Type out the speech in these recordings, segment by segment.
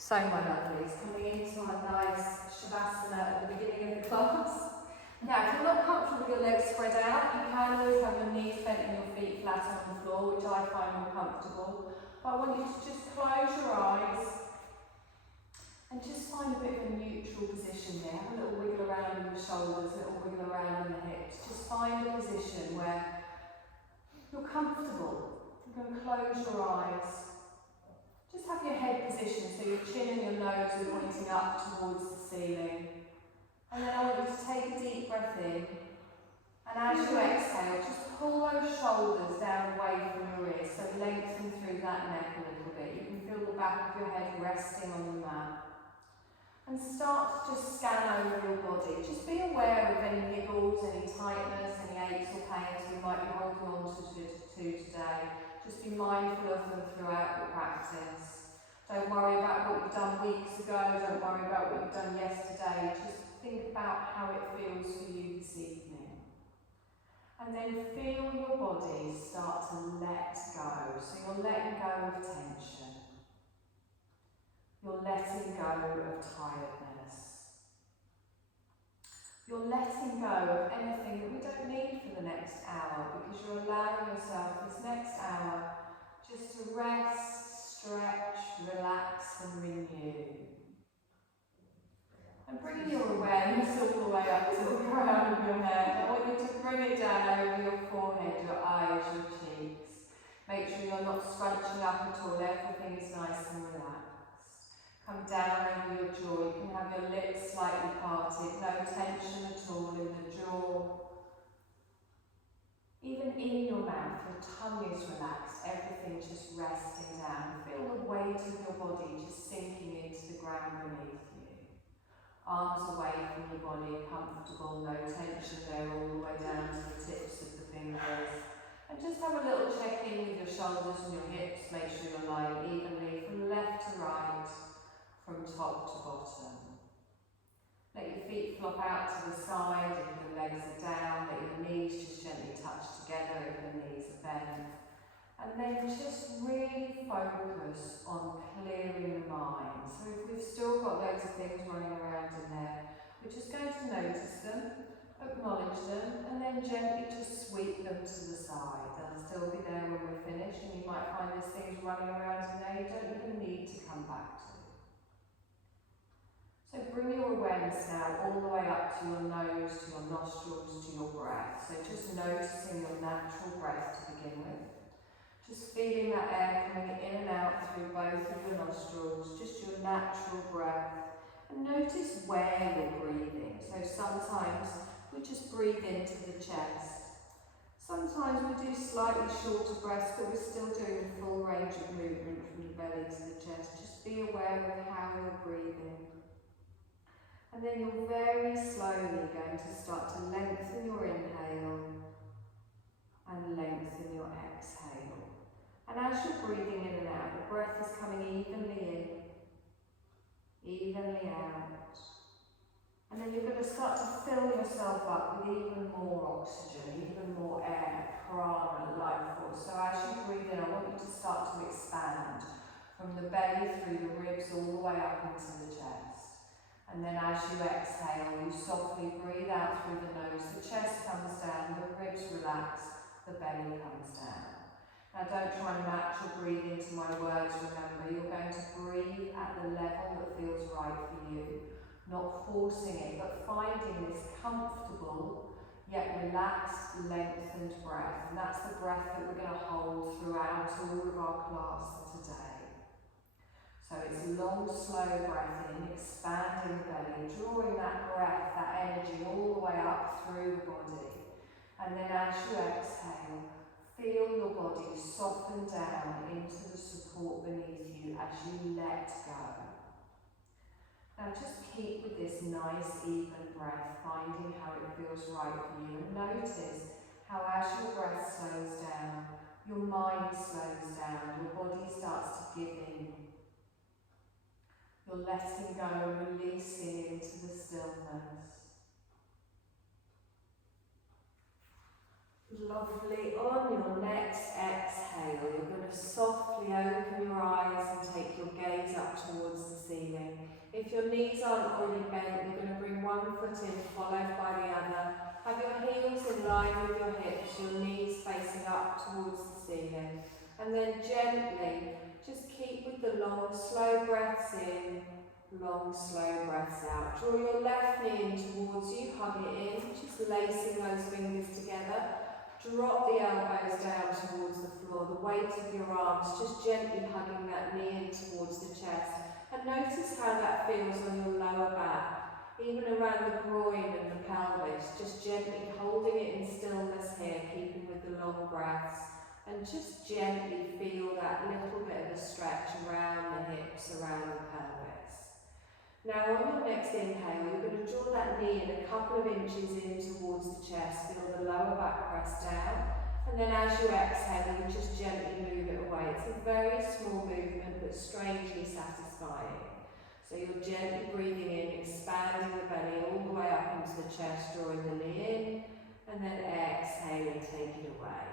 So my lovelies, coming into our nice Shavasana at the beginning of the class. Now, if you're not comfortable with your legs spread out, you can always have your knees bent and your feet flat on the floor, which I find more comfortable. But I want you to just close your eyes and just find a bit of a neutral position there. Have a little wiggle around in the shoulders, a little wiggle around in the hips. Just find a position where you're comfortable. You're going to close your eyes. Just have your head positioned so your chin and your nose are pointing up towards the ceiling. And then I want you to take a deep breath in. And as you exhale, just pull those shoulders down away from your ears, so lengthen through that neck a little bit. You can feel the back of your head resting on the mat. And start to just scan over your body. Just be aware of any niggles, any tightness, any aches or pains you might be holding on to today. Just be mindful of them throughout your practice. Don't worry about what you've done weeks ago, don't worry about what you've done yesterday. Just think about how it feels for you this evening. And then feel your body start to let go. So you're letting go of tension. You're letting go of tiredness. You're letting go of anything that we don't need for the next hour, because you're allowing yourself this next hour just to rest, stretch, relax and renew. And bring your awareness all the way up to the crown of your head. I want you to bring it down over your forehead, your eyes, your cheeks. Make sure you're not scrunching up at all, everything is nice and relaxed. Come down over your jaw, you can have your lips slightly parted, no tension at all in the jaw. Even in your mouth, your tongue is relaxed, everything just resting down. Feel the weight of your body just sinking into the ground beneath you. Arms away from your body, comfortable, no tension there, all the way down to the tips of the fingers. And just have a little check-in with your shoulders and your hips, make sure you're lying evenly from left to right. From top to bottom. Let your feet flop out to the side if your legs are down, let your knees just gently touch together if your knees are bent. And then just really focus on clearing the mind. So if we've still got loads of things running around in there, we're just going to notice them, acknowledge them, and then gently just sweep them to the side. They'll still be there when we're finished, and you might find there's things running around in there you don't even need to come back to. So bring your awareness now all the way up to your nose, to your nostrils, to your breath. So just noticing your natural breath to begin with. Just feeling that air coming in and out through both of your nostrils, just your natural breath. And notice where you're breathing. So sometimes we just breathe into the chest. Sometimes we do slightly shorter breaths, but we're still doing the full range of movement from the belly to the chest. Just be aware of how you're breathing. And then you're very slowly going to start to lengthen your inhale and lengthen your exhale. And as you're breathing in and out, the breath is coming evenly in, evenly out. And then you're going to start to fill yourself up with even more oxygen, even more air, prana, life force. So as you breathe in, I want you to start to expand from the belly through the ribs all the way up into the chest. And then as you exhale, you softly breathe out through the nose, the chest comes down, the ribs relax, the belly comes down. Now don't try and match your breathing to my words, remember, you're going to breathe at the level that feels right for you, not forcing it, but finding this comfortable, yet relaxed, lengthened breath. And that's the breath that we're going to hold throughout all of our class today. So it's a long, slow breath in, expanding the belly, drawing that breath, that energy all the way up through the body. And then as you exhale, feel your body soften down into the support beneath you as you let go. Now just keep with this nice, even breath, finding how it feels right for you. And notice how as your breath slows down, your mind slows down, your body starts to give in. You're letting go, releasing into the stillness. Lovely. On your next exhale, you're going to softly open your eyes and take your gaze up towards the ceiling. If your knees aren't already bent, you're going to bring one foot in, followed by the other. Have your heels in line with your hips, your knees facing up towards the ceiling. And then gently, just keep with the long, slow breaths in, long, slow breaths out. Draw your left knee in towards you, hug it in, just lacing those fingers together. Drop the elbows down towards the floor, the weight of your arms, just gently hugging that knee in towards the chest. And notice how that feels on your lower back, even around the groin and the pelvis, just gently holding it in stillness here, keeping with the long breaths. And just gently feel that little bit of a stretch around the hips, around the pelvis. Now on your next inhale, you're going to draw that knee in a couple of inches in towards the chest, feel the lower back press down. And then as you exhale, you just gently move it away. It's a very small movement, but strangely satisfying. So you're gently breathing in, expanding the belly all the way up into the chest, drawing the knee in, and then exhaling, take it away.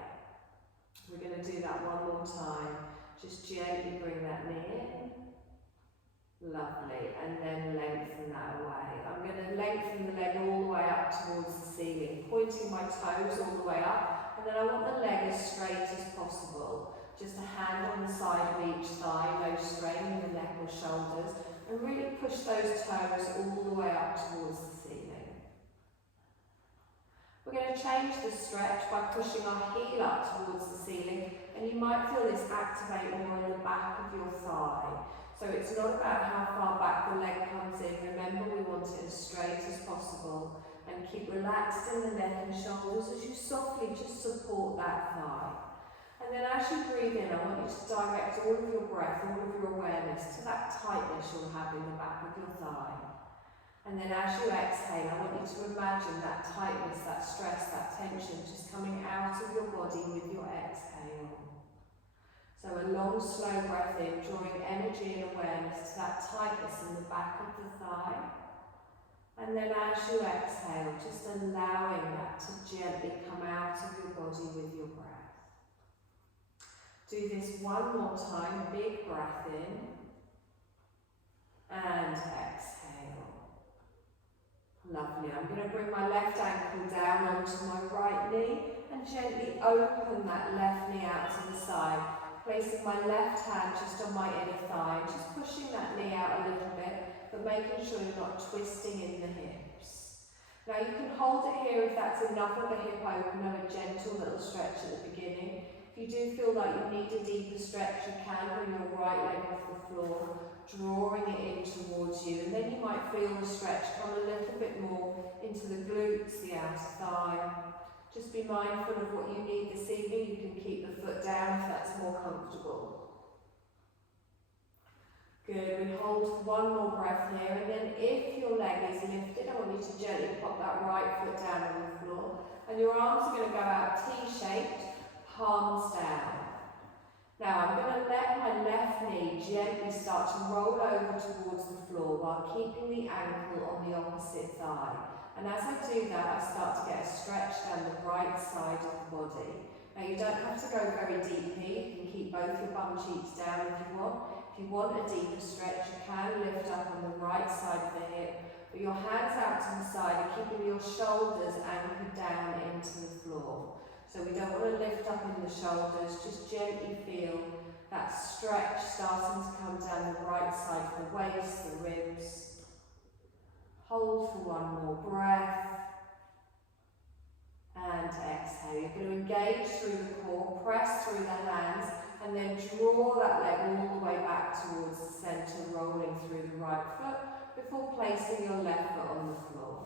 We're going to do that one more time. Just gently bring that knee in. Lovely. And then lengthen that away. I'm going to lengthen the leg all the way up towards the ceiling, pointing my toes all the way up. And then I want the leg as straight as possible. Just a hand on the side of each thigh, no strain in the neck or shoulders. And really push those toes all the way up towards the ceiling. We're going to change the stretch by pushing our heel up towards the ceiling, and you might feel this activate more in the back of your thigh. So it's not about how far back the leg comes in. Remember, we want it as straight as possible, and keep relaxed in the neck and shoulders as you softly just support that thigh. And then as you breathe in, I want you to direct all of your breath, all of your awareness to that tightness you'll have in the back of your thigh. And then as you exhale, I want you to imagine that tightness, that stress, that tension just coming out of your body with your exhale. So a long, slow breath in, drawing energy and awareness to that tightness in the back of the thigh. And then as you exhale, just allowing that to gently come out of your body with your breath. Do this one more time, big breath in. And exhale. Lovely. I'm going to bring my left ankle down onto my right knee and gently open that left knee out to the side, placing my left hand just on my inner thigh, just pushing that knee out a little bit, but making sure you're not twisting in the hips. Now you can hold it here if that's enough of a hip opener, a gentle little stretch at the beginning. If you do feel like you need a deeper stretch, you can bring your right leg off the floor, drawing it in towards you, and then you might feel the stretch come a little bit more into the glutes, the outer thigh. Just be mindful of what you need this evening. You can keep the foot down if that's more comfortable. Good, we hold for one more breath here, and then if your leg is lifted, I want you to gently pop that right foot down on the floor, and your arms are going to go out T-shaped, palms down. Now I'm going to let my left knee gently start to roll over towards the floor while keeping the ankle on the opposite thigh. And as I do that, I start to get a stretch down the right side of the body. Now you don't have to go very deep here. You can keep both your bum cheeks down if you want. If you want a deeper stretch, you can lift up on the right side of the hip, but your hands out to the side are keeping your shoulders anchored down into the floor. So we don't want to lift up in the shoulders, just gently feel that stretch starting to come down the right side of the waist, the ribs. Hold for one more breath. And exhale. You're going to engage through the core, press through the hands, and then draw that leg all the way back towards the centre, rolling through the right foot before placing your left foot on the floor.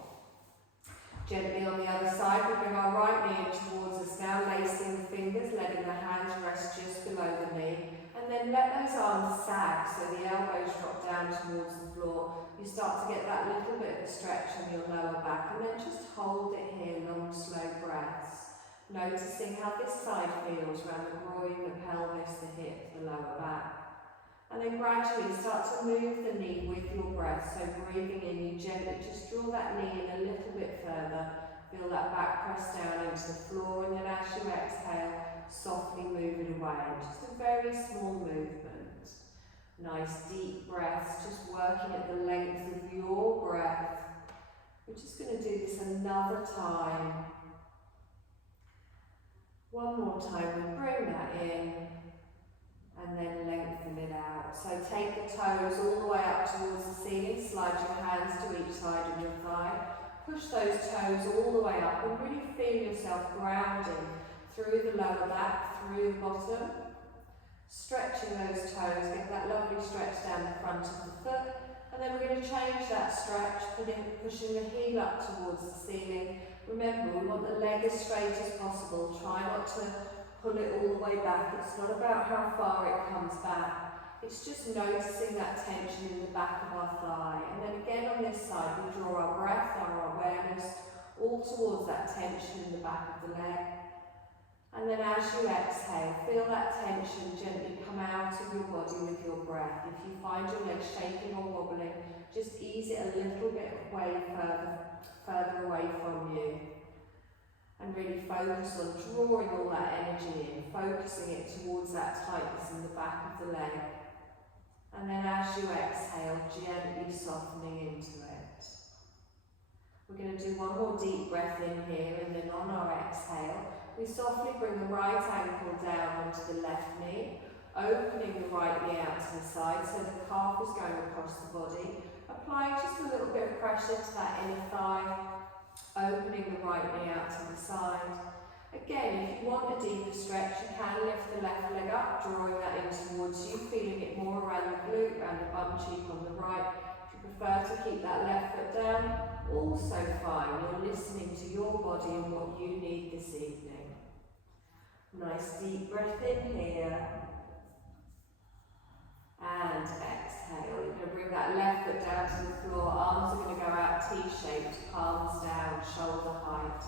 Gently on the other side, we bring our right knee in towards us now, lacing the fingers, letting the hands rest just below the knee, and then let those arms sag so the elbows drop down towards the floor. You start to get that little bit of a stretch on your lower back, and then just hold it here, long, slow breaths. Noticing how this side feels around the groin, the pelvis, the hip, the lower back. And then gradually start to move the knee with your breath. So breathing in, you gently just draw that knee in a little bit further. Feel that back press down into the floor, and then as you exhale, softly move it away. Just a very small movement. Nice Nice deep breaths, just working at the length of your breath. We're just going to do this another time. One more time, we'll bring that in and then lengthen it out. So take the toes all the way up towards the ceiling, slide your hands to each side of your thigh. Push those toes all the way up and really feel yourself grounding through the lower back, through the bottom. Stretching those toes, get that lovely stretch down the front of the foot. And then we're going to change that stretch, pushing the heel up towards the ceiling. Remember, we want the leg as straight as possible. Try not to pull it all the way back. It's not about how far it comes back. It's just noticing that tension in the back of our thigh. And then again on this side, we draw our breath, our awareness, all towards that tension in the back of the leg. And then as you exhale, feel that tension gently come out of your body with your breath. If you find your legs shaking or wobbling, just ease it a little bit further away from you. And really focus on drawing all that energy in, focusing it towards that tightness in the back of the leg. And then as you exhale, gently softening into it. We're going to do one more deep breath in here, and then on our exhale, we softly bring the right ankle down onto the left knee, opening the right knee out to the side so the calf is going across the body. Applying just a little bit of pressure to that inner thigh, opening the right knee out to the side. Again, if you want a deeper stretch, you can lift the left leg up, drawing that in towards you, feeling it more around the glute, around the bum cheek on the right. If you prefer to keep that left foot down, also fine. You're listening to your body and what you need this evening. Nice deep breath in here. And exhale. You're going to bring that left foot down to the floor. Arms are going to go out T-shaped, palms down, shoulder height.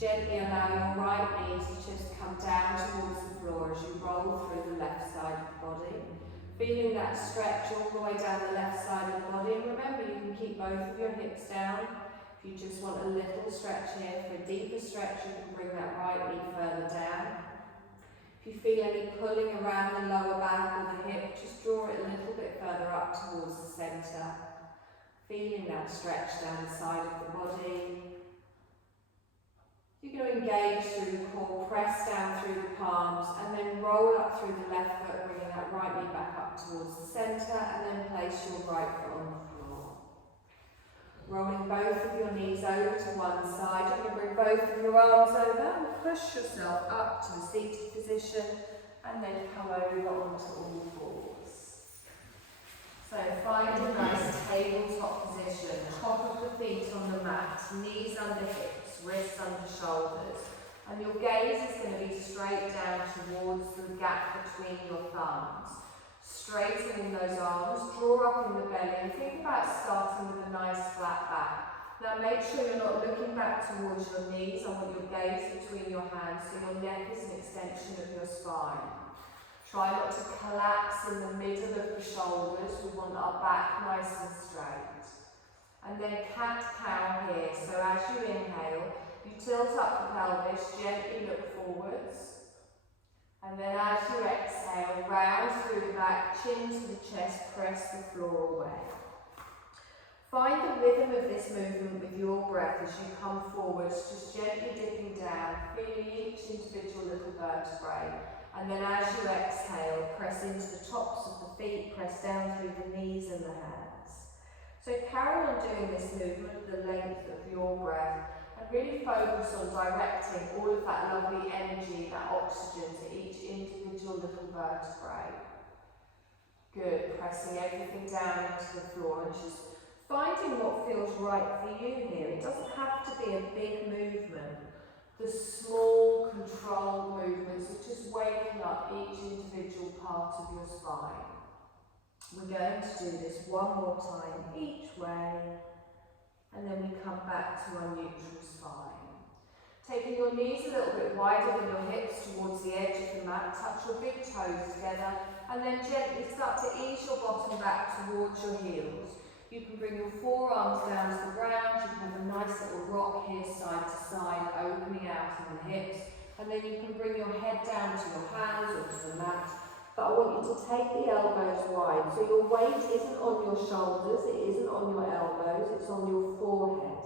Gently allow your right knee to just come down towards the floor as you roll through the left side of the body. Feeling that stretch all the way down the left side of the body. And remember, you can keep both of your hips down. If you just want a little stretch here, for a deeper stretch, you can bring that right knee further down. If you feel any pulling around the lower back or the hip, just draw it a little bit further up towards the centre. Feeling that stretch down the side of the body. You're going to engage through the core, press down through the palms, and then roll up through the left foot, bringing that right knee back up towards the centre, and then place your right foot on the floor. Rolling both of your knees over to one side, you're going to bring both of your arms over and push yourself up to a seated position, and then come over onto all fours. So find a nice tabletop position, top of the feet on the mat, knees under hips, wrists under shoulders, and your gaze is going to be straight down towards the gap between your thumbs. Straightening those arms, draw up in the belly, and think about starting with a nice flat back. Now make sure you're not looking back towards your knees. I want your gaze between your hands so your neck is an extension of your spine. Try not to collapse in the middle of the shoulders. We want our back nice and straight. And then cat-cow here. So as you inhale, you tilt up the pelvis, gently look forwards. And then as you exhale, round through the back, chin to the chest, press the floor away. Find the rhythm of this movement with your breath as you come forwards, just gently dipping down, feeling each individual little vertebrae. And then as you exhale, press into the tops of the feet, press down through the knees and the hands. So carry on doing this movement at the length of your breath, and really focus on directing all of that lovely energy, that oxygen to each individual little vertebrae. Good, pressing everything down into the floor and just finding what feels right for you here. It doesn't have to be a big movement. The small, controlled movements are just waking up each individual part of your spine. We're going to do this one more time each way. And then we come back to our neutral spine. Taking your knees a little bit wider than your hips towards the edge of the mat, touch your big toes together, and then gently start to ease your bottom back towards your heels. You can bring your forearms down to the ground, you can have a nice little rock here side to side, opening out in the hips, and then you can bring your head down to your hands or to the mat. But I want you to take the elbows wide, spine. So your weight isn't on your shoulders, it isn't on your elbows, it's on your forehead.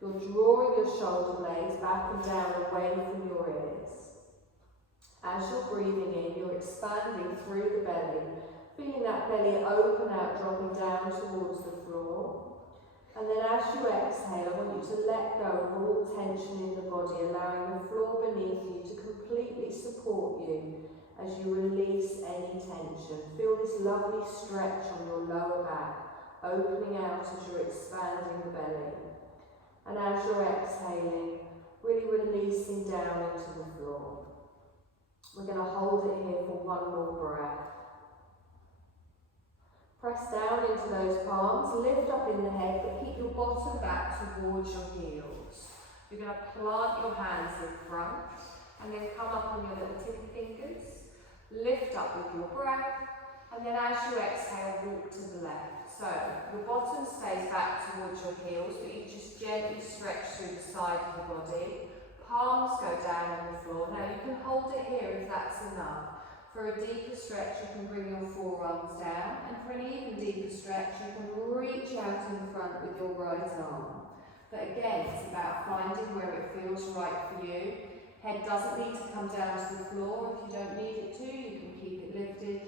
You're drawing your shoulder blades back and down away from your ears. As you're breathing in, you're expanding through the belly, feeling that belly open out, dropping down towards the floor. And then as you exhale, I want you to let go of all tension in the body, allowing the floor beneath you to completely support you as you release any tension. Feel this lovely stretch on your lower back, opening out as you're expanding the belly. And as you're exhaling, really releasing down into the floor. We're going to hold it here for one more breath. Press down into those palms, lift up in the head, but keep your bottom back towards your heels. You're going to plant your hands in front, and then come up on your little tip fingers. Lift up with your breath, and then as you exhale, walk to the left. So, your bottom stays back towards your heels, but you just gently stretch through the side of the body. Palms go down on the floor. Now, you can hold it here if that's enough. For a deeper stretch, you can bring your forearms down, and for an even deeper stretch, you can reach out in front with your right arm. But again, it's about finding where it feels right for you. Head doesn't need to come down to the floor. If you don't need it to, you can keep it lifted.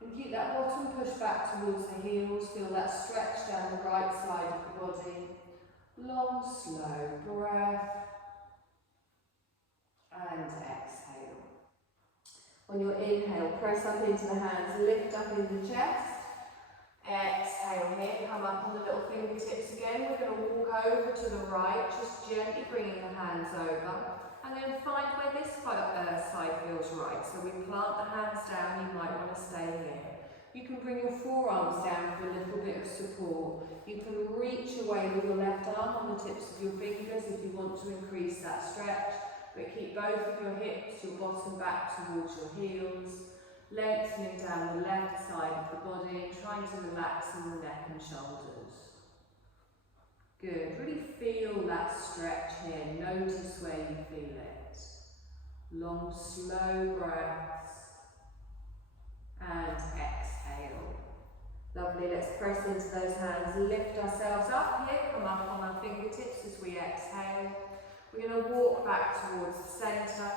And keep that bottom push back towards the heels. Feel that stretch down the right side of the body. Long, slow breath. And exhale. On your inhale, press up into the hands, lift up in the chest. Exhale here, come up on the little fingertips again. We're going to walk over to the right, just gently bringing the hands over. And then find where this side feels right. So we plant the hands down, you might want to stay here. You can bring your forearms down for a little bit of support. You can reach away with your left arm on the tips of your fingers if you want to increase that stretch. But keep both of your hips, your bottom back towards your heels, lengthening down the left side of the body, trying to relax in the neck and shoulders. Good, really feel that stretch here, notice where you feel it. Long, slow breaths, and exhale. Lovely, let's press into those hands, lift ourselves up here, come up on our fingertips as we exhale. We're going to walk back towards the centre,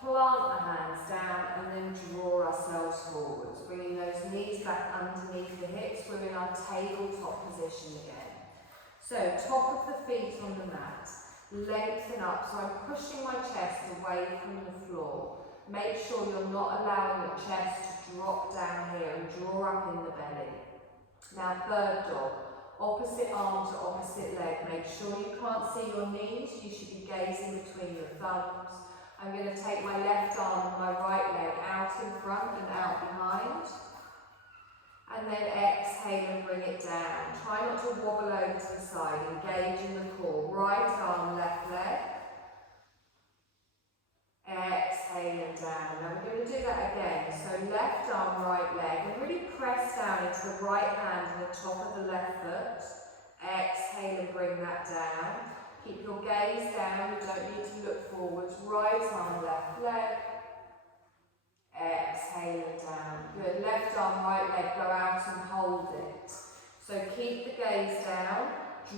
plant the hands down, and then draw ourselves forwards, bringing those knees back underneath the hips. We're in our tabletop position again. So, top of the feet on the mat, lengthen up. So I'm pushing my chest away from the floor. Make sure you're not allowing your chest to drop down here and draw up in the belly. Now, bird dog. Opposite arm to opposite leg. Make sure you can't see your knees. You should be gazing between your thumbs. I'm going to take my left arm and my right leg out in front and out behind. And then exhale and bring it down. Try not to wobble over to the side. Engage in the core. Right arm, left leg. Exhale and down. Now we're going to do that again. So left arm, right leg, and really press down into the right hand and the top of the left foot. Exhale and bring that down. Keep your gaze down, you don't need to look forwards. Right arm, left leg. Exhale and down. Good. Left arm, right leg, go out and hold it. So keep the gaze down.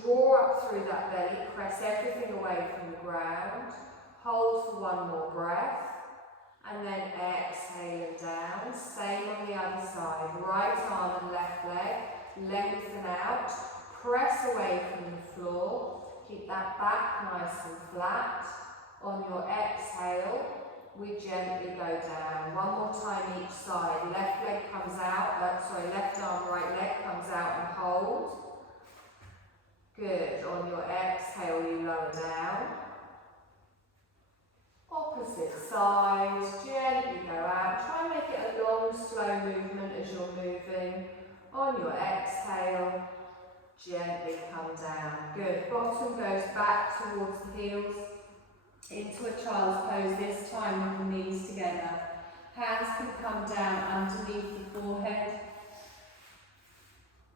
Draw up through that belly. Press everything away from the ground. Hold for one more breath, and then exhale and down. Same on the other side. Right arm and left leg, lengthen out. Press away from the floor. Keep that back nice and flat. On your exhale, we gently go down. One more time each side. Left leg comes out, left arm, right leg comes out and hold. Good. On your exhale, you lower down. Opposite sides, gently go out. Try and make it a long, slow movement as you're moving. On your exhale, gently come down. Good. Bottom goes back towards the heels. Into a child's pose, this time with the knees together. Hands can come down underneath the forehead.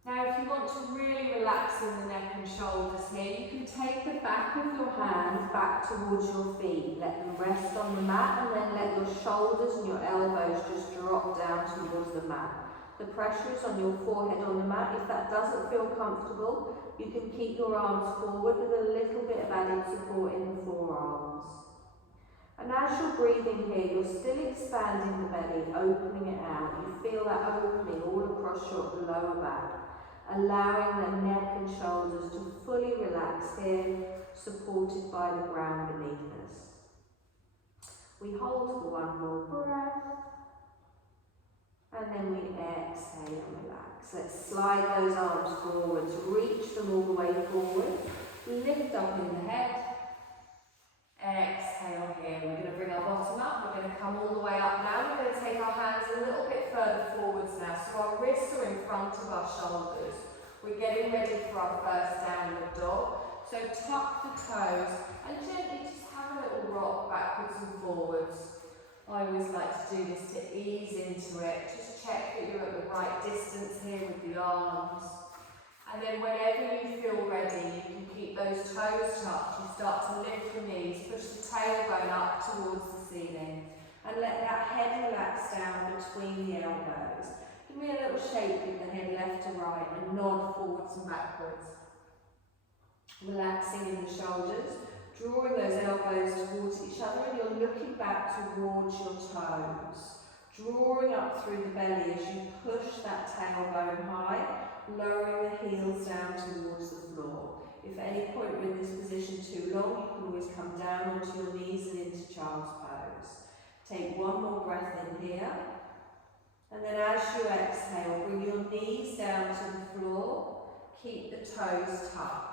Now if you want to really relax in the neck and shoulders here, you can take the back of your hand back towards your feet. Let them rest on the mat, and then let your shoulders and your elbows just drop down towards the mat. The pressure is on your forehead on the mat. If that doesn't feel comfortable, you can keep your arms forward with a little bit of added support in the forearms. And as you're breathing here, you're still expanding the belly, opening it out. You feel that opening all across your lower back, allowing the neck and shoulders to fully relax here, supported by the ground beneath us. We hold for one more breath, and then we exhale and relax. Let's slide those arms forwards, reach them all the way forward, lift up in the head, exhale here. We're going to bring our bottom up, we're going to come all the way up now. We're going to take our hands a little bit further forwards now, so our wrists are in front of our shoulders. We're getting ready for our first downward dog. So tuck the toes and gently just have a little rock backwards and forwards. I always like to do this to ease into it. Just check that you're at the right distance here with the arms. And then whenever you feel ready, you can keep those toes tucked. You start to lift the knees, push the tailbone up towards the ceiling. And let that head relax down between the elbows. Give me a little shake with the head left to right and nod forwards and backwards. Relaxing in the shoulders, drawing those elbows towards each other, and you're looking back towards your toes. Drawing up through the belly as you push that tailbone high, lowering the heels down towards the floor. If at any point we're in this position too long, you can always come down onto your knees and into child's pose. Take one more breath in here. And then as you exhale, bring your knees down to the floor. Keep the toes tucked.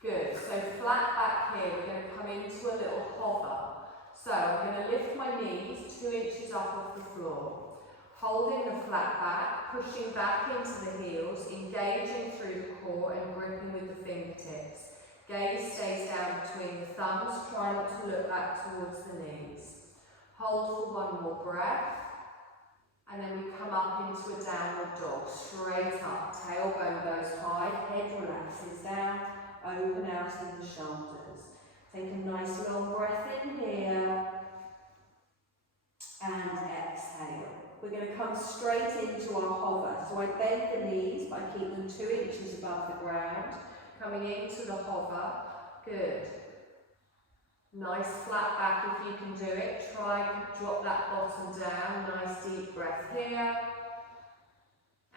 Good, so flat back here, we're going to come into a little hover. So I'm going to lift my knees 2 inches up off the floor. Holding the flat back, pushing back into the heels, engaging through the core and gripping with the fingertips. Gaze stays down between the thumbs, try not to look back towards the knees. Hold for one more breath. And then we come up into a downward dog, straight up, tailbone goes high, head relaxes down. Open out in the shoulders. Take a nice long breath in here. And exhale. We're going to come straight into our hover. So I bend the knees, but I keep them 2 inches above the ground. Coming into the hover. Good. Nice flat back if you can do it. Try and drop that bottom down. Nice deep breath here.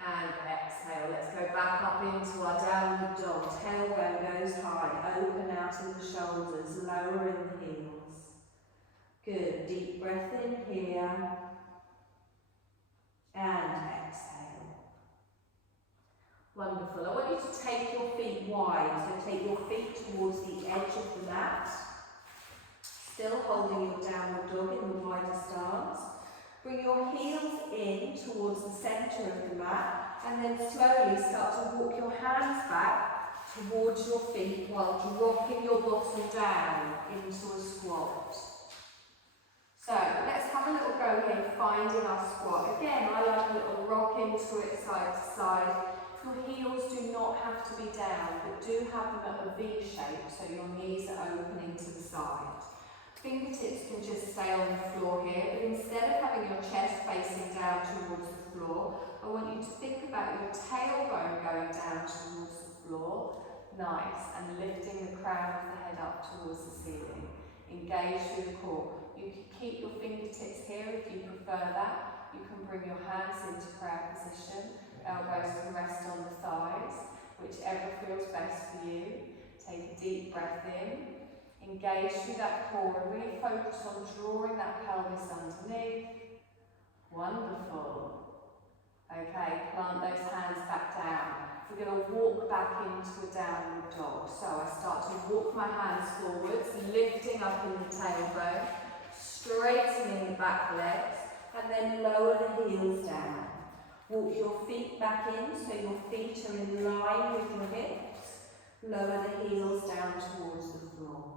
And exhale. Let's go back up into our downward dog. Tailbone goes high. Open out in the shoulders. Lower in the heels. Good. Deep breath in here. And exhale. Wonderful. I want you to take your feet wide. So take your feet towards the edge of the mat. Still holding your downward dog in the widest stance. Bring your heels in towards the centre of the mat and then slowly start to walk your hands back towards your feet while dropping your bottom down into a squat. So let's have a little go here finding our squat. Again, I like a little rock into it side to side. Your heels do not have to be down, but do have them at a V shape so your knees are opening to the side. Fingertips can just stay on the floor here, but instead of having your chest facing down towards the floor, I want you to think about your tailbone going down towards the floor. Nice. And lifting the crown of the head up towards the ceiling. Engage through the core. You can keep your fingertips here if you prefer that. You can bring your hands into prayer position. Elbows can rest on the thighs, whichever feels best for you. Take a deep breath in. Engage through that core and really focus on drawing that pelvis underneath. Wonderful. Okay, plant those hands back down. We're going to walk back into a downward dog. So I start to walk my hands forwards, lifting up in the tailbone, straightening the back legs, and then lower the heels down. Walk your feet back in so your feet are in line with your hips. Lower the heels down towards the floor.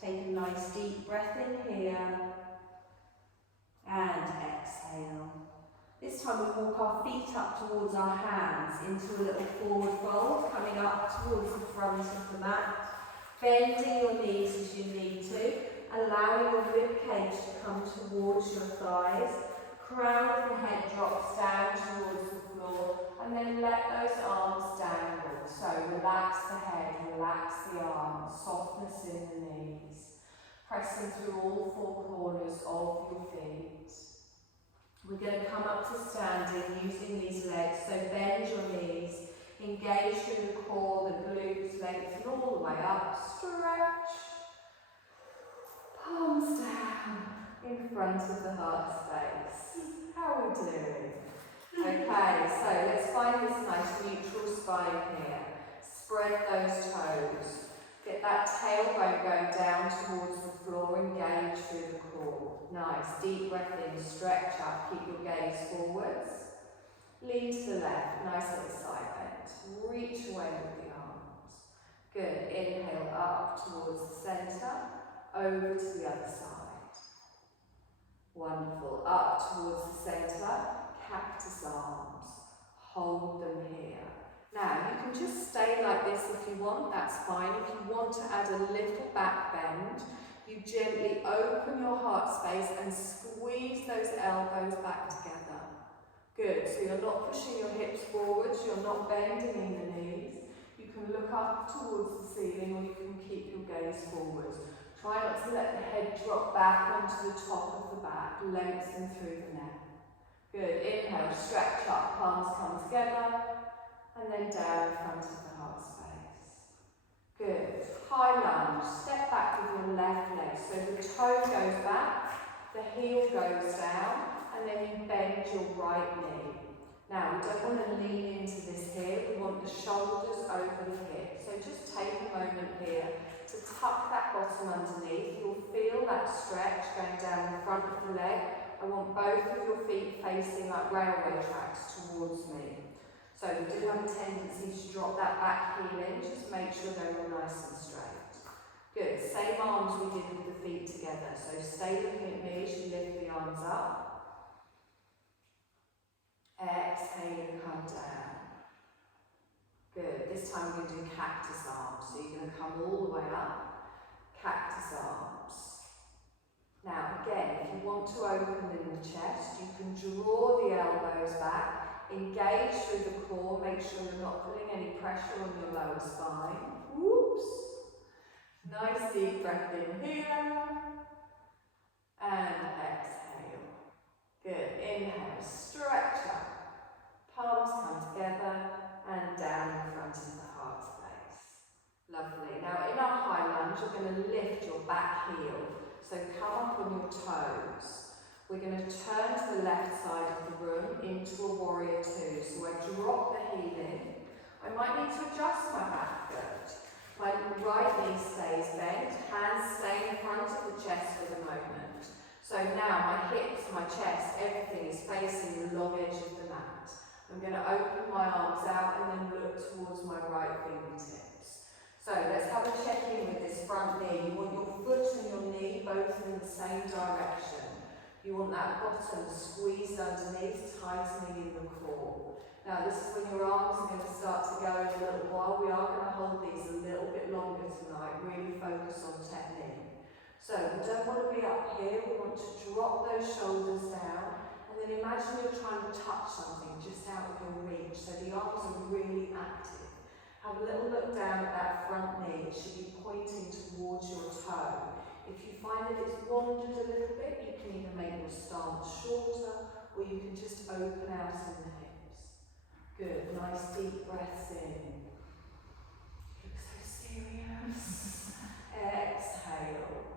Take a nice deep breath in here and exhale. This time we walk our feet up towards our hands into a little forward fold, coming up towards the front of the mat, bending your knees as you need to, allowing your rib cage to come towards your thighs. Crown of the head drops down relax the arms, softness in the knees, pressing through all four corners of your feet. We're going to come up to standing using these legs, so bend your knees, engage through the core, the glutes, lengthen all the way up, stretch, palms down in front of the heart space. How are we doing? Okay, so let's find this nice neutral spine here. Spread those toes. Get that tailbone going down towards the floor, engage through the core. Nice, deep breath in, stretch up, keep your gaze forwards. Lean to the left, nice little side bend. Reach away with the arms. Good, inhale up towards the centre, over to the other side. Wonderful, up towards the centre, cactus arms. Hold them here. Now, you can just stay like this if you want, that's fine. If you want to add a little back bend, you gently open your heart space and squeeze those elbows back together. Good, so you're not pushing your hips forwards, you're not bending in the knees. You can look up towards the ceiling or you can keep your gaze forwards. Try not to let the head drop back onto the top of the back, lengthen through the neck. Good, inhale, stretch up, palms come together. And then down in front of the heart space. Good. High lunge. Step back with your left leg. So the toe goes back, the heel goes down, and then you bend your right knee. Now, we don't want to lean into this here. We want the shoulders over the hip. So just take a moment here to tuck that bottom underneath. You'll feel that stretch going down the front of the leg. I want both of your feet facing like railway tracks towards me. So we do have a tendency to drop that back heel in, just make sure they're all nice and straight. Good, same arms we did with the feet together. So stay looking at me as you lift the arms up. Exhale and come down. Good, this time we're going to do cactus arms. So you're going to come all the way up, cactus arms. Now again, if you want to open in the chest, you can draw the elbows back. Engage through the core, make sure you're not putting any pressure on your lower spine. Whoops. Nice deep breath in here. And exhale. Good. Inhale, stretch up. Palms come together and down in front of the heart space. Lovely. Now in our high lunge, you're going to lift your back heel. So come up on your toes. We're going to turn to the left side of the room into a warrior two. So I drop the heel in. I might need to adjust my back foot. My right knee stays bent, hands stay in front of the chest for the moment. So now my hips, my chest, everything is facing the long edge of the mat. I'm going to open my arms out and then look towards my right fingertips. So let's have a check-in with this front knee. You want your foot and your knee both in the same direction. You want that bottom squeezed underneath, tightening in the core. Now this is when your arms are going to start to go in a little while. We are going to hold these a little bit longer tonight, really focus on technique. So we don't want to be up here, we want to drop those shoulders down, and then imagine you're trying to touch something just out of your reach, so the arms are really active. Have a little look down at that front knee, it should be pointing towards your toe. If you find that it's wandered a little bit, you can either make your stance shorter or you can just open out in the hips. Good, nice deep breaths in. Look so serious. Exhale.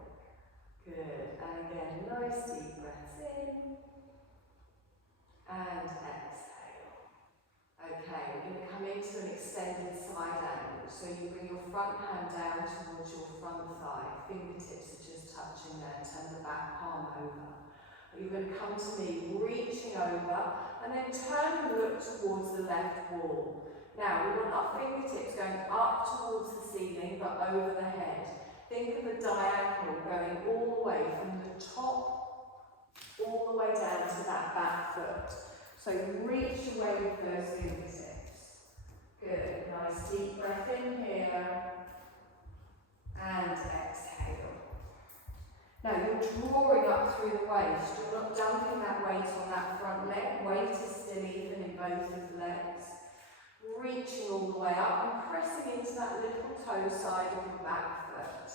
Good, and again, nice deep breaths in. And exhale. Okay, we're going to come into an extended side angle. So you bring your front hand down towards your front thigh, fingertips are just touching there, turn the back palm over. You're going to come to me, reaching over, and then turn and look towards the left wall. Now, we want our fingertips going up towards the ceiling, but over the head. Think of a diagonal going all the way from the top, all the way down to that back foot. So reach away with those fingertips. Good, nice deep breath in here, and exhale. Now you're drawing up through the waist, you're not dumping that weight on that front leg, weight is still even in both of the legs. reaching all the way up and pressing into that little toe side of your back foot.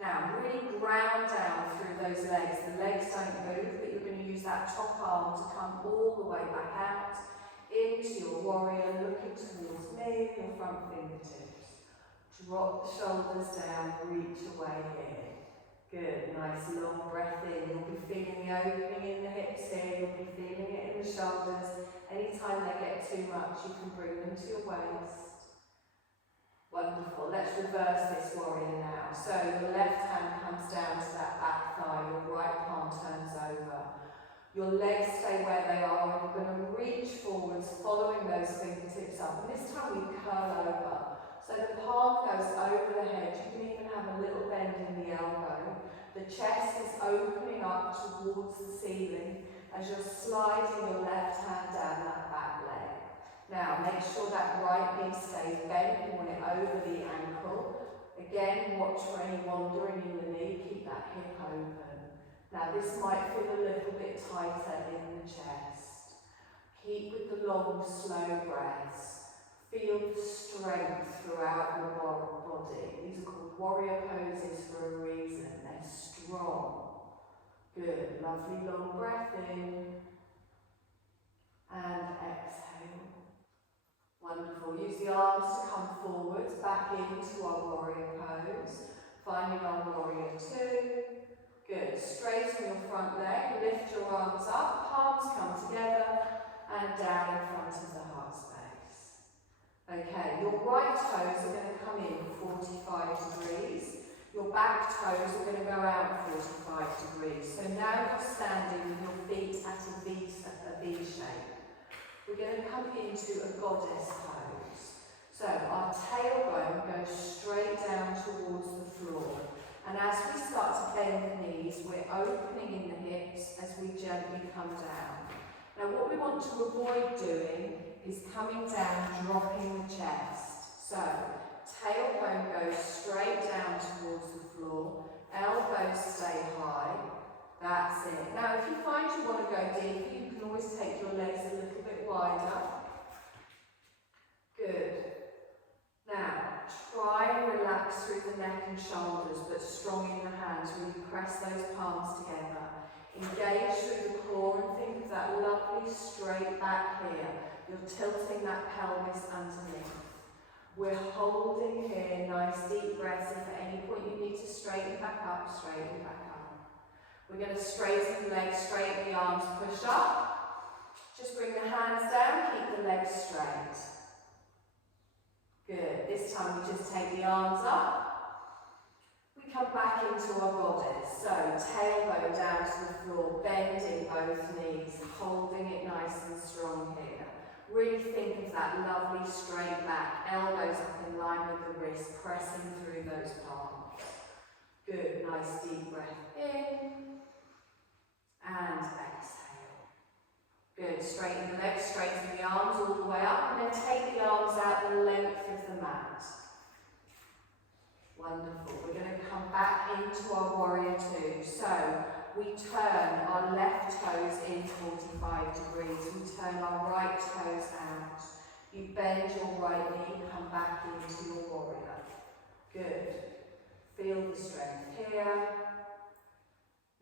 Now, really ground down through those legs. The legs don't move, but you're going to use that top arm to come all the way back out into your warrior, looking towards me, your front fingertips. Drop the shoulders down, reach away here. Good, nice long breath in. You'll be feeling the opening in the hips here, you'll be feeling it in the shoulders. Anytime they get too much, you can bring them to your waist. Wonderful. Let's reverse this warrior now. So your left hand comes down to that back thigh, your right palm turns over. Your legs stay where they are, and you're going to reach forwards, following those fingertips up. And this time we curl over. So the palm goes over the head. You can even have a little bend in the elbow. The chest is opening up towards the ceiling as you're sliding your left hand down that back leg. Now, make sure that right knee stays bent. You want it over the ankle. Again, watch for any wandering in the knee. Keep that hip open. Now, this might feel a little bit tighter in the chest. Keep with the long, slow breaths. Feel the strength throughout your body. These are called warrior poses for a reason. They're strong. Good. Lovely long breath in. And exhale. Wonderful. Use the arms to come forwards, back into our warrior pose. Finding our warrior two. Good. Straighten your front leg. Lift your arms up. Palms come together. And down in front of the heart space. Okay, your right toes are going to come in 45 degrees. Your back toes are going to go out 45 degrees. So now you're standing with your feet at a V shape. We're going to come into a goddess pose. So our tailbone goes straight down towards the floor. And as we start to bend the knees, we're opening in the hips as we gently come down. Now what we want to avoid doing is coming down, dropping the chest. So, tailbone goes straight down towards the floor, elbows stay high, that's it. Now if you find you want to go deeper, you can always take your legs a little bit wider. Good. Now, try and relax through the neck and shoulders, but strong in the hands, really press those palms together. Engage through the core and think of that lovely straight back here. You're tilting that pelvis underneath. We're holding here, nice deep breaths. If at any point you need to straighten back up, straighten back up. We're going to straighten the legs, straighten the arms, push up. Just bring the hands down, keep the legs straight. Good. This time we just take the arms up. We come back into our goddess. So tailbone down to the floor, bending both knees, holding it nice and strong here. Really think of that lovely straight back, elbows up in line with the wrist, pressing through those palms. Good, nice deep breath in and exhale. Good, straighten the legs, straighten the arms all the way up, and then take the arms out the length of the mat. Wonderful. We're going to come back into our warrior two. So we turn our left toes in 45 degrees. We turn our right toes out. You bend your right knee, come back into your warrior. Good. Feel the strength here.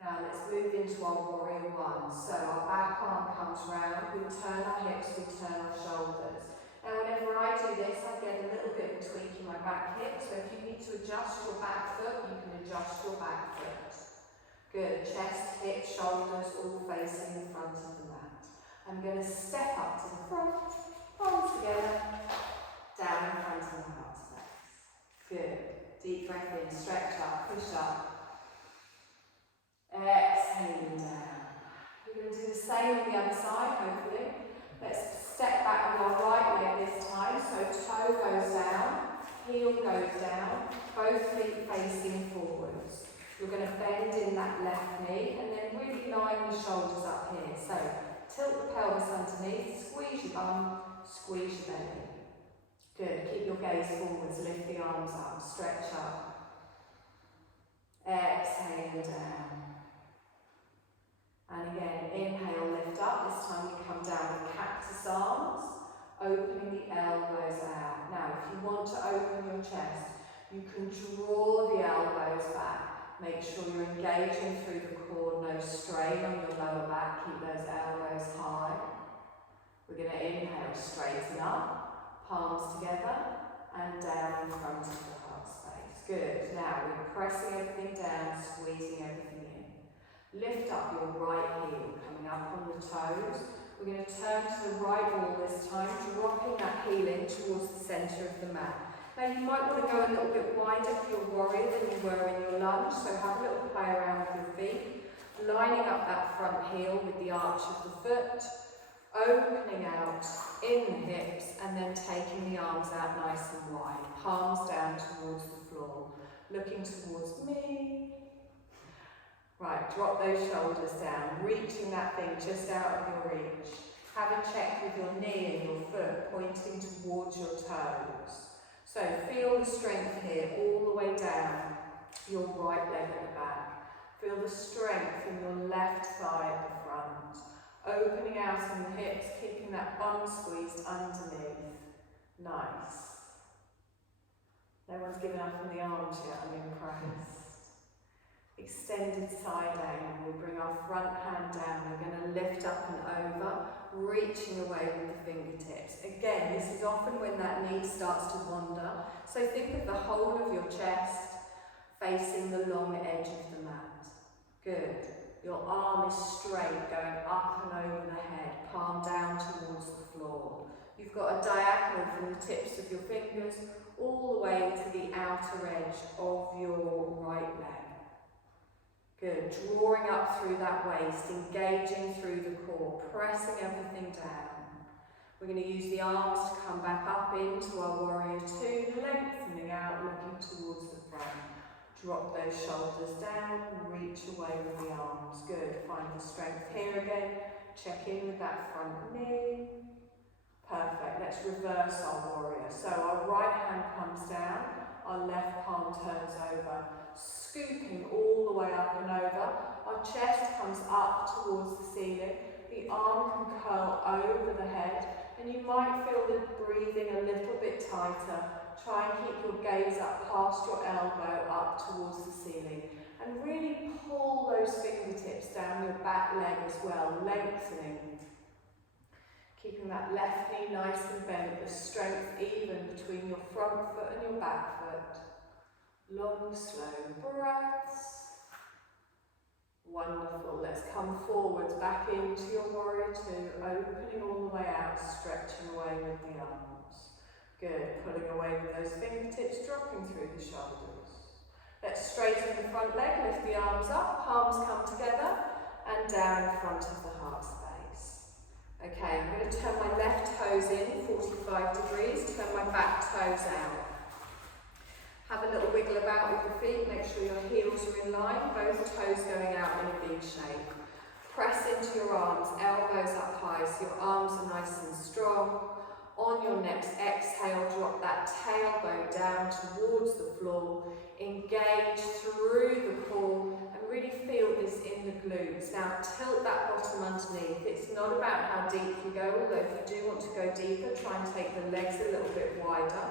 Now let's move into our warrior one. So our back arm comes round. We turn our hips, we turn our shoulders. Now whenever I do this, I get a little bit of tweaking my back hip. So if you need to adjust your back foot, you can adjust your back foot. Good, chest, hips, shoulders all facing the front of the mat. I'm going to step up to the front, palms together, down in front of the heart space. Good, deep breath in, stretch up, push up. Exhaling down. We're going to do the same on the other side, hopefully. Let's step back with our right leg this time. So toe goes down, heel goes down, both feet facing forwards. You're going to bend in that left knee and then really line the shoulders up here. So tilt the pelvis underneath, squeeze your bum, squeeze your belly. Good, keep your gaze forwards, lift the arms up, stretch up. Exhale down. And again, inhale, lift up. This time we come down with cactus arms. opening the elbows out. Now, if you want to open your chest, you can draw the elbows back. Make sure you're engaging through the core, no strain on your lower back. Keep those elbows high. We're going to inhale, straighten up, palms together, and down in front of the heart space. Good. Now, we're pressing everything down, squeezing everything in. Lift up your right heel, coming up on the toes. We're going to turn to the right wall this time, dropping that heel in towards the centre of the mat. Now you might want to go a little bit wider for your warrior than you were in your lunge, so have a little play around with your feet, lining up that front heel with the arch of the foot, opening out in the hips, and then taking the arms out nice and wide, palms down towards the floor, looking towards me. Right, drop those shoulders down, reaching that thing just out of your reach. Have a check with your knee and your foot pointing towards your toes. So feel the strength here all the way down your right leg at the back. Feel the strength in your left thigh at the front. Opening out in the hips, keeping that bum squeezed underneath. Nice. No one's given up on the arms yet, I'm impressed. Extended side angle, we bring our front hand down, we're going to lift up and over, reaching away with the fingertips. Again, this is often when that knee starts to wander, so think of the whole of your chest facing the long edge of the mat. Good. Your arm is straight, going up and over the head, palm down towards the floor. You've got a diagonal from the tips of your fingers all the way to the outer edge of your right leg. Good, drawing up through that waist, engaging through the core, pressing everything down. We're going to use the arms to come back up into our warrior two, lengthening out, looking towards the front. Drop those shoulders down and reach away with the arms. Good, find the strength here again. Check in with that front knee. Perfect, let's reverse our warrior. So our right hand comes down, our left palm turns over. Scooping all the way up and over. Our chest comes up towards the ceiling. The arm can curl over the head, and you might feel the breathing a little bit tighter. Try and keep your gaze up past your elbow, up towards the ceiling. And really pull those fingertips down your back leg as well, lengthening. Keeping that left knee nice and bent, the strength even between your front foot and your back foot. Long, slow breaths. Wonderful. Let's come forwards, back into your warrior two, opening all the way out, stretching away with the arms. Good. Pulling away with those fingertips, dropping through the shoulders. Let's straighten the front leg, lift the arms up, palms come together, and down in front of the heart space. Okay, I'm going to turn my left toes in, 45 degrees, turn my back toes out. Have a little wiggle about with your feet, make sure your heels are in line, both toes going out in a V shape. Press into your arms, elbows up high so your arms are nice and strong. On your next exhale, drop that tailbone down towards the floor. Engage through the core and really feel this in the glutes. Now tilt that bottom underneath. It's not about how deep you go, although if you do want to go deeper, try and take the legs a little bit wider.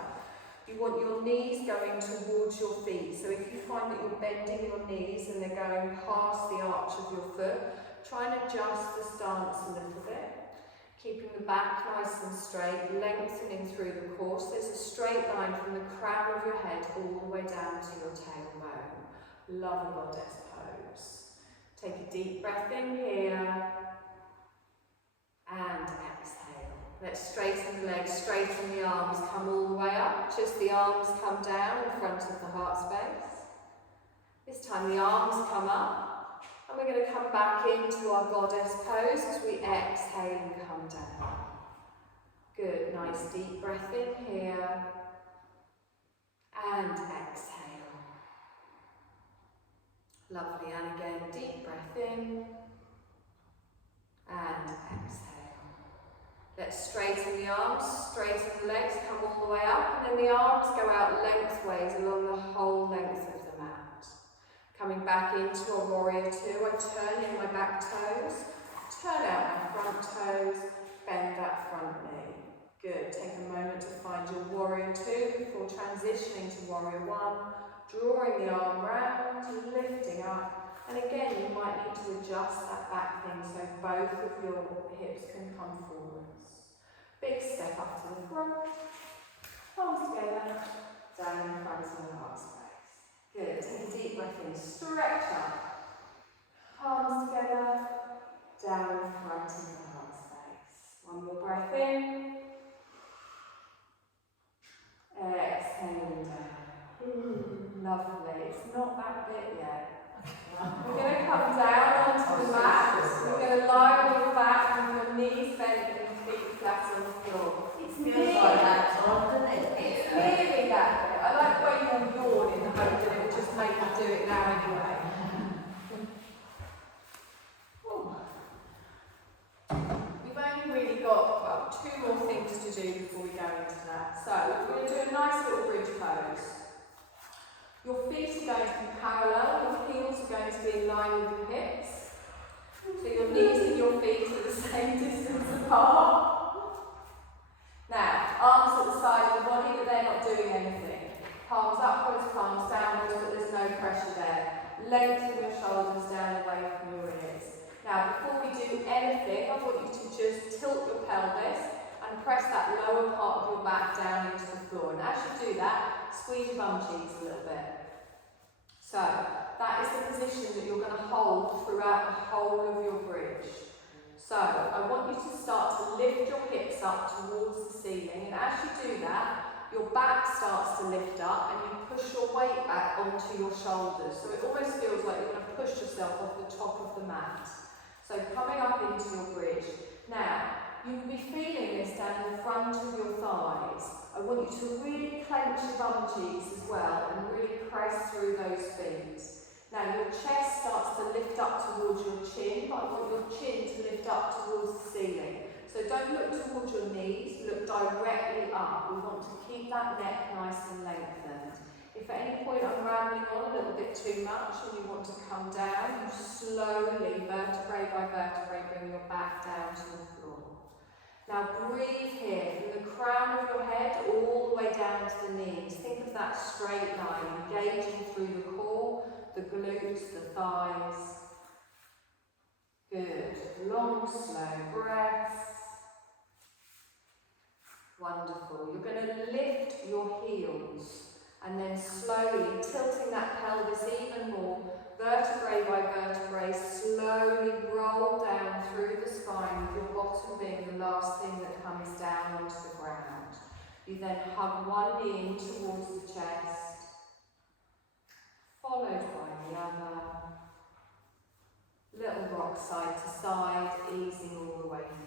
You want your knees going towards your feet. So if you find that you're bending your knees and they're going past the arch of your foot, try and adjust the stance a little bit. Keeping the back nice and straight, lengthening through the core. So there's a straight line from the crown of your head all the way down to your tailbone. Love a goddess pose. Take a deep breath in here and exhale. Let's straighten the legs, straighten the arms, come all the way up. Just the arms come down in front of the heart space. This time the arms come up, and we're going to come back into our goddess pose as we exhale and come down. Good, nice deep breath in here, and exhale. Lovely, and again, deep breath in, and exhale. Let's straighten the arms, straighten the legs, come all the way up, and then the arms go out lengthways along the whole length of the mat. Coming back into a warrior two, I turn in my back toes, turn out my front toes, bend that front knee. Good. Take a moment to find your warrior two before transitioning to warrior one. Drawing the arm round, lifting up. And again, you might need to adjust that back thing so both of your hips can come forwards. Big step up to the front. Palms together. Down in front of the heart space. Good. Take a deep breath in. Stretch up. Palms together. Down in front of the heart space. One more breath in. Exhale down. Lovely. It's not that bit yet. We're going to come down onto the mat. We're going to lie on your back with your knees bent and your feet flat on the floor. It's Feels like that's on, doesn't it? It's nearly that bit. I like the way you yawn in the hope that it will just make you do it now anyway. We've only really got about 2 more things to do before we go into that. So we're going to do a nice little bridge pose. Your feet are going to be parallel, your heels are going to be in line with your hips. So your knees and your feet are the same distance apart. Now, arms at the side of the body, but they're not doing anything. Palms upwards, palms downwards, but there's no pressure there. Lengthen your shoulders down away from your ears. Now, before we do anything, I want you to just tilt your pelvis and press that lower part of your back down into the floor. And as you do that, squeeze your bum cheeks a little bit. So, that is the position that you're going to hold throughout the whole of your bridge. So, I want you to start to lift your hips up towards the ceiling, and as you do that, your back starts to lift up and you push your weight back onto your shoulders. So it almost feels like you're going to push yourself off the top of the mat. So coming up into your bridge. Now, you will be feeling this down the front of your thighs. I want you to really clench your bum cheeks as well and really press through those feet. Now your chest starts to lift up towards your chin, but I want your chin to lift up towards the ceiling. So don't look towards your knees, look directly up. We want to keep that neck nice and lengthened. If at any point I'm rambling on a little bit too much and you want to come down, you slowly, vertebrae by vertebrae, bring your back down to the floor. Now breathe here, from the crown of your head all the way down to the knees. Think of that straight line, engaging through the core, the glutes, the thighs. Good. Long, slow breaths. Wonderful. You're going to lift your heels and then slowly tilting that pelvis even more, vertebrae by vertebrae, slowly roll down through the spine with your bottom being the last thing that comes down onto the ground. You then hug one knee in towards the chest, followed by the other. Little rock side to side, easing all the way through.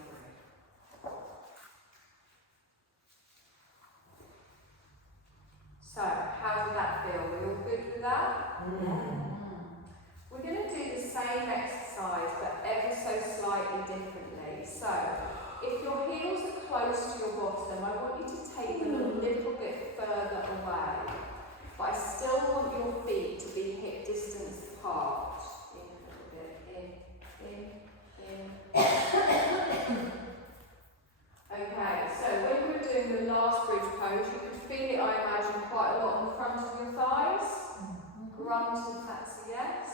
So, how did that feel? Are we all good with that? We're going to do the same exercise, but ever so slightly differently. So, if your heels are close to your bottom, I want you to take them a little bit further away. But I still want your feet to be hip distance apart. In a little bit, in. Okay, so when we're doing the last bridge pose, you could feel it, I imagine, quite a lot on the front of your thighs. Grunt if that's a yes.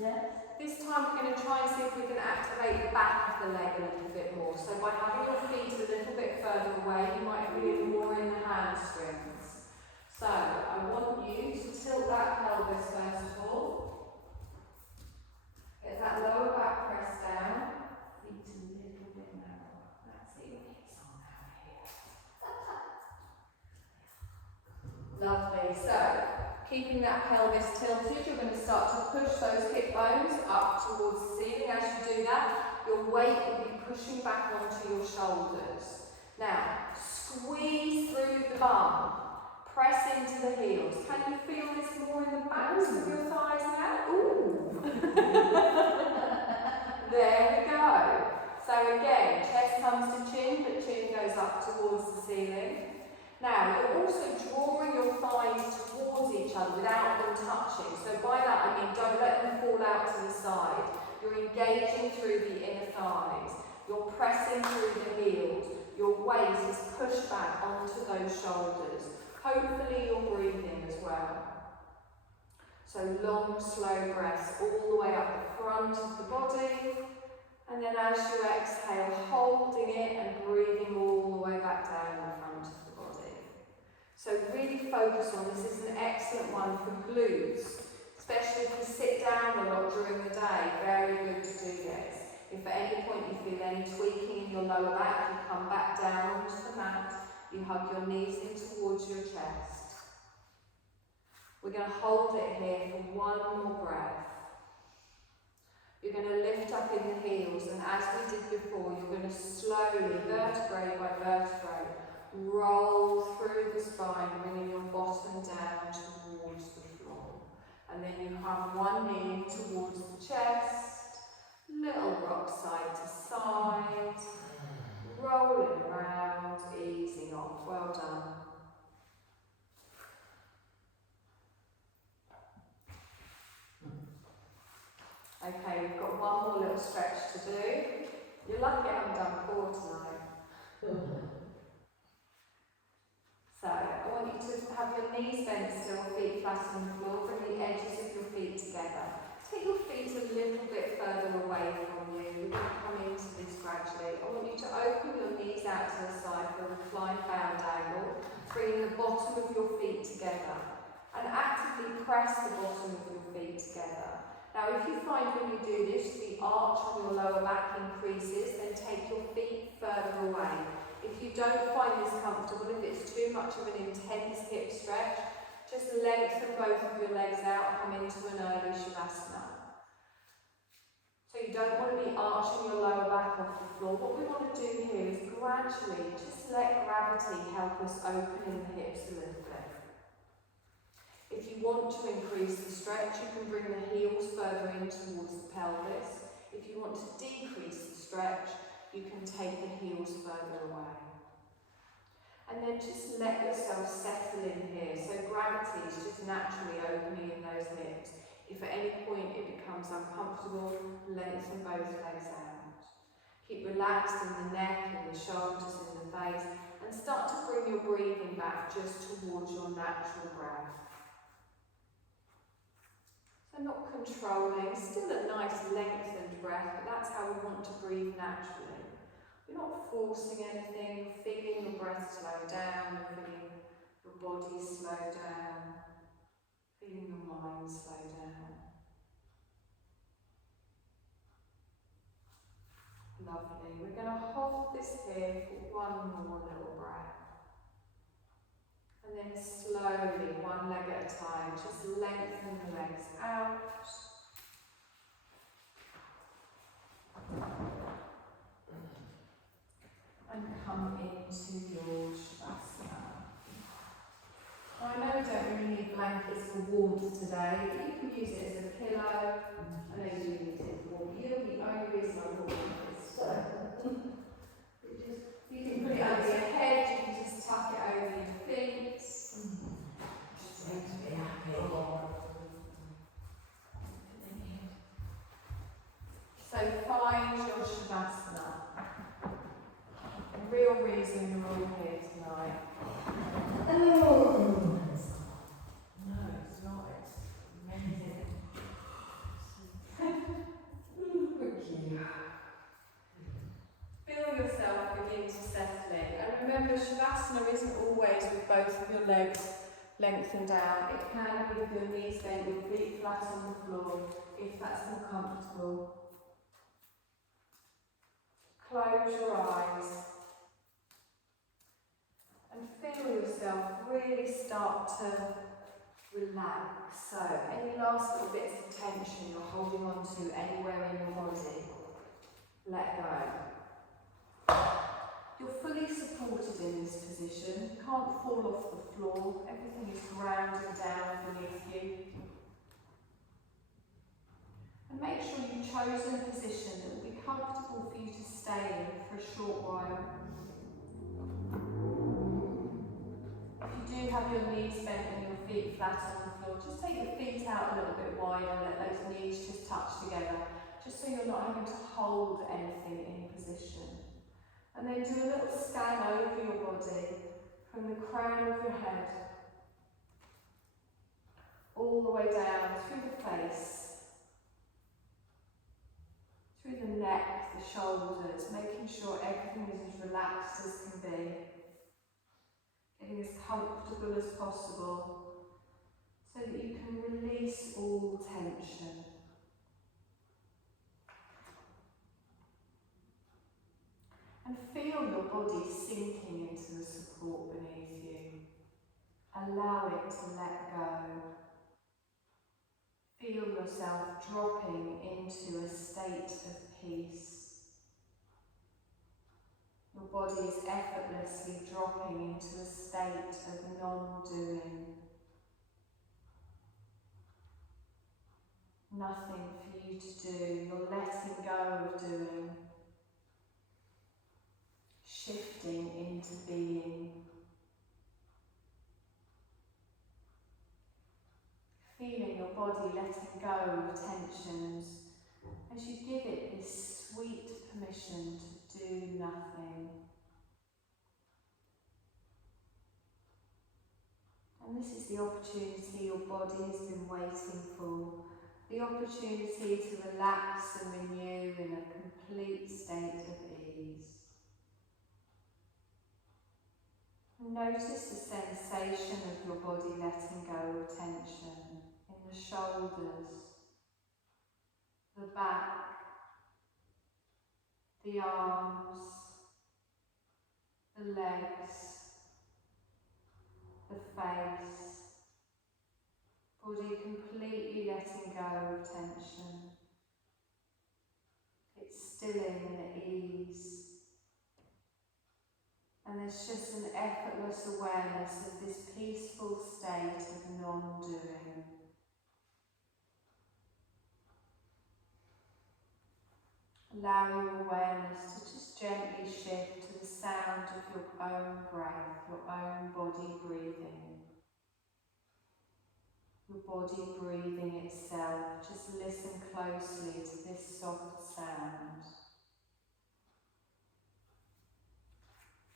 Yes. This time we're going to try and see if we can activate the back of the leg a little bit more. So by having your feet a little bit further away, you might feel it more in the hamstrings. So I want you to tilt that pelvis first of all. Get that lower back pressed down. Feet a little bit narrow. That's it, your hips on now here. Lovely. So keeping that pelvis tilted, you're going to start to push those hip bones up towards the ceiling. As you do that, your weight will be pushing back onto your shoulders. Now, squeeze through the bum. Press into the heels. Can you feel this more in the backs of your thighs now? Ooh! There we go. So again, chest comes to chin, but chin goes up towards the ceiling. Now, you're also drawing your thighs towards each other without them touching. So by that I mean don't let them fall out to the side. You're engaging through the inner thighs. You're pressing through the heels. your weight is pushed back onto those shoulders. Hopefully you're breathing as well. So long, slow breaths all the way up the front of the body. And then as you exhale, holding it and breathing all the way back down the front of the body. So really focus on, this is an excellent one for glutes, especially if you sit down a lot during the day, very good to do this. If at any point you feel any tweaking in your lower back, you come back down onto the mat, you hug your knees in towards your chest. We're going to hold it here for one more breath. You're going to lift up in the heels, and as we did before, you're going to slowly, vertebrae by vertebrae, roll through the spine, bringing your bottom down towards the floor. And then you have one knee towards the chest, little rock side to side, rolling around, easing off. Well done. Okay, we've got one more little stretch to do. You're lucky I haven't done 4 tonight. So, I want you to have your knees bent still, feet flat on the floor, bring the edges of your feet together. Take your feet a little bit further away from you. We're going to come into this gradually. I want you to open your knees out to the side for a reclined bound angle, bringing the bottom of your feet together, and actively press the bottom of your feet together. Now, if you find when you do this, the arch on your lower back increases, then take your feet further away. If you don't find this comfortable, if it's too much of an intense hip stretch, just lengthen both of your legs out, come into an early Shavasana. So you don't want to be arching your lower back off the floor. What we want to do here is gradually just let gravity help us open in the hips a little bit. If you want to increase the stretch, you can bring the heels further in towards the pelvis. If you want to decrease the stretch, you can take the heels further away. And then just let yourself settle in here. So gravity is just naturally opening in those hips. If at any point it becomes uncomfortable, lengthen both legs out. Keep relaxed in the neck and the shoulders and the face, and start to bring your breathing back just towards your natural breath. So not controlling, still a nice lengthened breath, but that's how we want to breathe naturally. We're not forcing anything, feeling your breath slow down, feeling your body slow down, feeling your mind slow down. Lovely. We're going to hold this here for one more little breath. And then slowly, one leg at a time, just lengthen the legs out. And come into your Shavasana. I know we don't really need blankets for warmth today, but you can use it as a pillow. I know you need it for warmth. You're the only reason I wore blankets. You can put it over your head, you can just tuck it over your feet. So find your Shavasana. The real reason you're all here tonight. No, it's not. It's amazing. Feel yourself begin to settle in. And remember, Shavasana isn't always with both of your legs lengthened down. It can be with your knees bent, your feet flat on the floor, if that's more comfortable. Close your eyes and feel yourself really start to relax. So, any last little bits of tension you're holding on to anywhere in your body, let go. You're fully supported in this position. You can't fall off the floor. Everything is grounded down beneath you. And make sure you've chosen a position that will be comfortable for you to stay in for a short while. If you do have your knees bent and your feet flat on the floor, just take your feet out a little bit wider and let those knees just touch together, just so you're not having to hold anything in position. And then do a little scan over your body from the crown of your head all the way down through the face, through the neck, the shoulders, making sure everything is as relaxed as can be, getting as comfortable as possible so that you can release all tension. And feel your body sinking into the support beneath you. Allow it to let go. Feel yourself dropping into a state of peace. Your body is effortlessly dropping into a state of non-doing. Nothing for you to do. You're letting go of doing. Shifting into being. Feeling your body letting go of tensions as you give it this sweet permission to do nothing. And this is the opportunity your body has been waiting for. The opportunity to relax and renew in a complete state of ease. Notice the sensation of your body letting go of tension in the shoulders, the back, the arms, the legs, the face, body completely letting go of tension. It's stilling and at ease. And there's just an effortless awareness of this peaceful state of non-doing. Allow your awareness to just gently shift to the sound of your own breath, your own body breathing. Your body breathing itself. Just listen closely to this soft sound.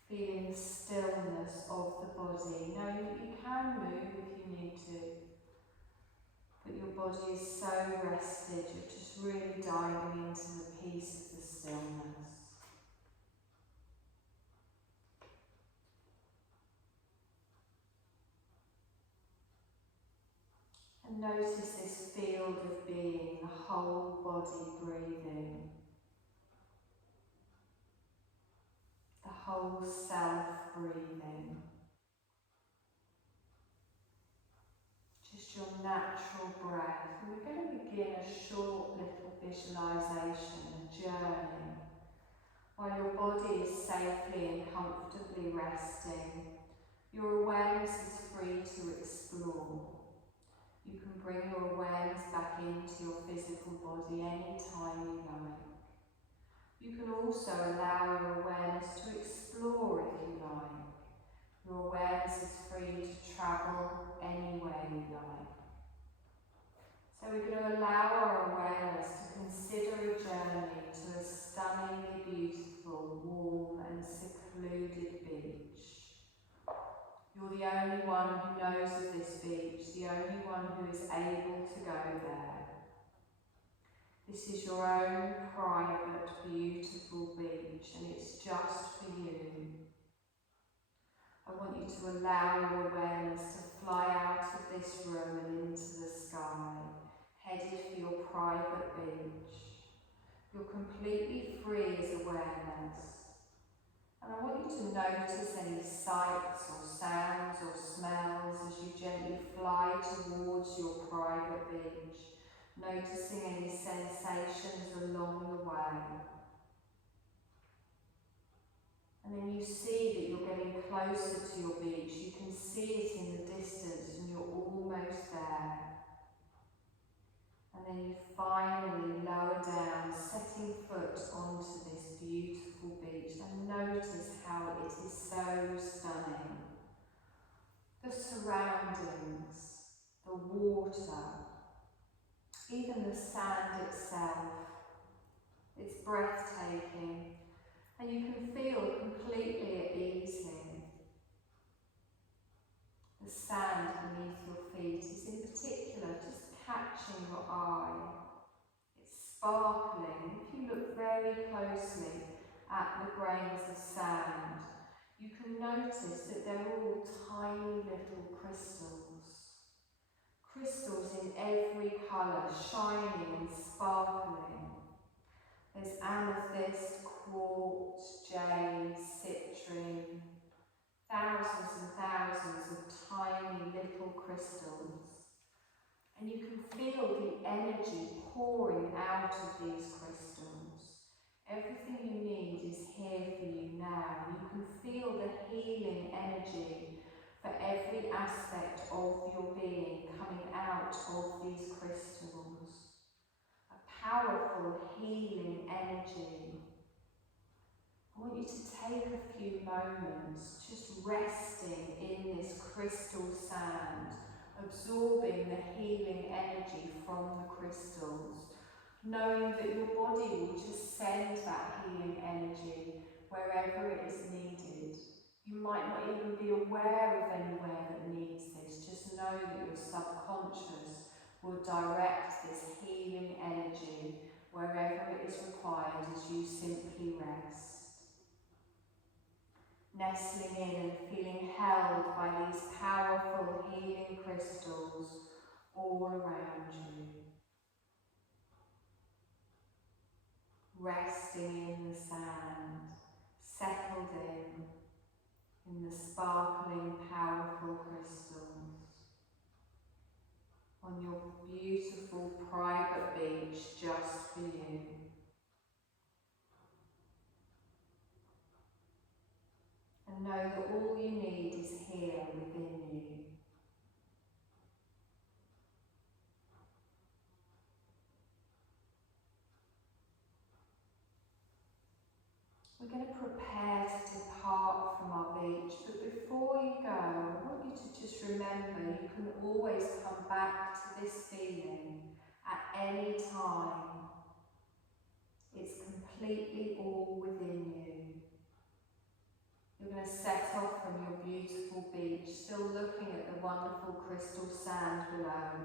Feeling the stillness of the body. Now you can move if you need to, but your body is so rested, you're just really diving into the peace of the stillness. And notice this field of being, the whole body breathing. The whole self breathing. Just your natural breath. And we're going to begin a short little visualisation, a journey. While your body is safely and comfortably resting, your awareness is free to explore. You can bring your awareness back into your physical body anytime you like. You can also allow your awareness to explore if you like. Your awareness is free to travel anywhere you like. So we're going to allow our awareness to consider a journey to a stunningly beautiful, warm and secluded beach. You're the only one who knows of this beach, the only one who is able to go there. This is your own private, beautiful beach, and it's just for you. I want you to allow your awareness to fly out of this room and into the sky, headed for your private beach. You're completely free as awareness. And I want you to notice any sights or sounds or smells as you gently fly towards your private beach. Noticing any sensations along the way. And then you see that you're getting closer to your beach. You can see it in the distance and you're almost there. And then you finally lower down, setting foot onto this beautiful beach. And notice how it is so stunning. The surroundings, the water, even the sand itself, it's breathtaking. And you can feel completely at ease here. The sand beneath your feet is in particular just catching your eye. It's sparkling. If you look very closely at the grains of sand, you can notice that they're all tiny little crystals. Crystals in every colour, shining and sparkling. There's amethyst, quartz, jade, citrine, thousands and thousands of tiny little crystals. And you can feel the energy pouring out of these crystals. Everything you need is here for you now. You can feel the healing energy for every aspect of your being coming out of these crystals. A powerful healing energy. I want you to take a few moments just resting in this crystal sand, absorbing the healing energy from the crystals, knowing that your body will just send that healing energy wherever it is needed. You might not even be aware of anywhere that needs this, just know that your subconscious will direct this healing energy wherever it is required as you simply rest. Nestling in and feeling held by these powerful healing crystals all around you. Resting in the sand, settled in the sparkling, powerful crystals. On your beautiful private beach just for you. And know that all you need is here within you. We're going to prepare to depart from our beach, but before you go, I want you to just remember you can always come back to this feeling at any time. It's completely all within you. You're going to set off from your beautiful beach, still looking at the wonderful crystal sand below,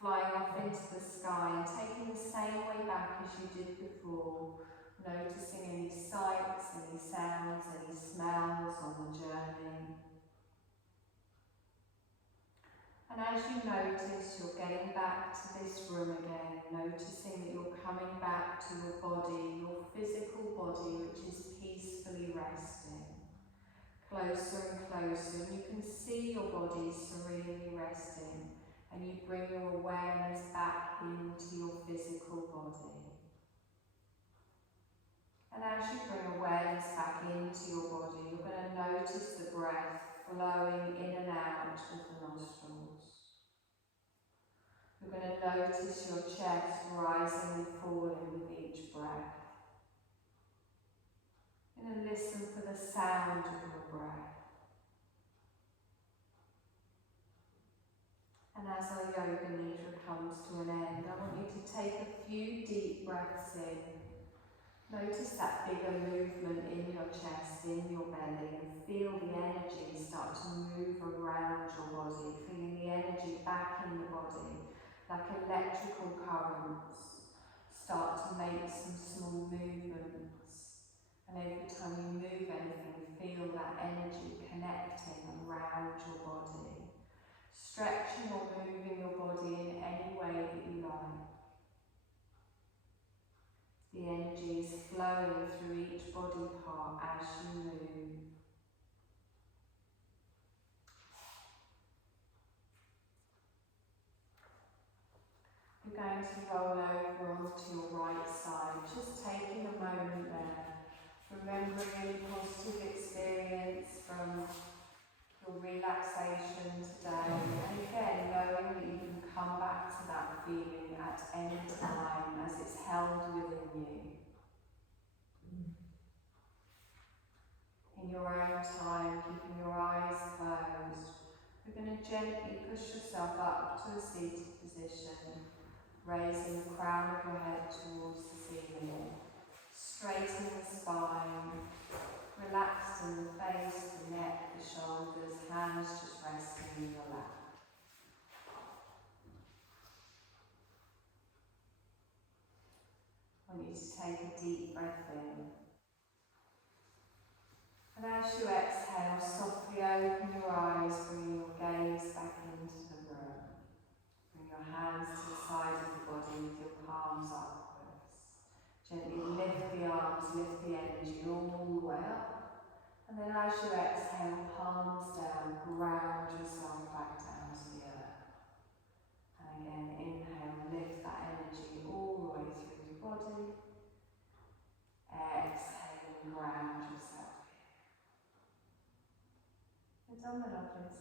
flying off into the sky and taking the same way back as you did before, noticing any sights, any sounds, any smells on the journey. And as you notice you're getting back to this room again, noticing that you're coming back to your body, your physical body, which is peacefully resting. Closer and closer, and you can see your body serenely resting, and you bring your awareness back into your physical body. And as you bring awareness back into your body, you're going to notice the breath flowing in and out of the nostrils. You're going to notice your chest rising and falling with each breath. And listen for the sound of your breath. And as our yoga nidra comes to an end, I want you to take a few deep breaths in. Notice that bigger movement in your chest, in your belly, and feel the energy start to move around your body, feeling the energy back in the body, like electrical currents. Start to make some small movements. And every time you move anything, feel that energy connecting around your body. Stretching or moving your body in any way that you like. The energy is flowing through each body part as you move. You're going to roll over onto your right side, just taking a moment there. Remembering any positive experience from your relaxation today, and again knowing that you can come back to that feeling at any time as it's held within you. In your own time, keeping your eyes closed, you're going to gently push yourself up to a seated position, raising the crown of your head towards the ceiling. Straightening the spine, relaxing the face, the neck, the shoulders, hands just resting in your lap. I want you to take a deep breath in. And as you exhale, softly open your eyes, bringing your gaze back into the room. Bring your hands to the side of the body with your palms upwards. Gently lift the arms, lift the energy all the way up. And then as you exhale, palms down, ground yourself back down to the earth. And again, inhale, lift that energy all the way through your body. Exhale and ground yourself. You're done, my lovelies.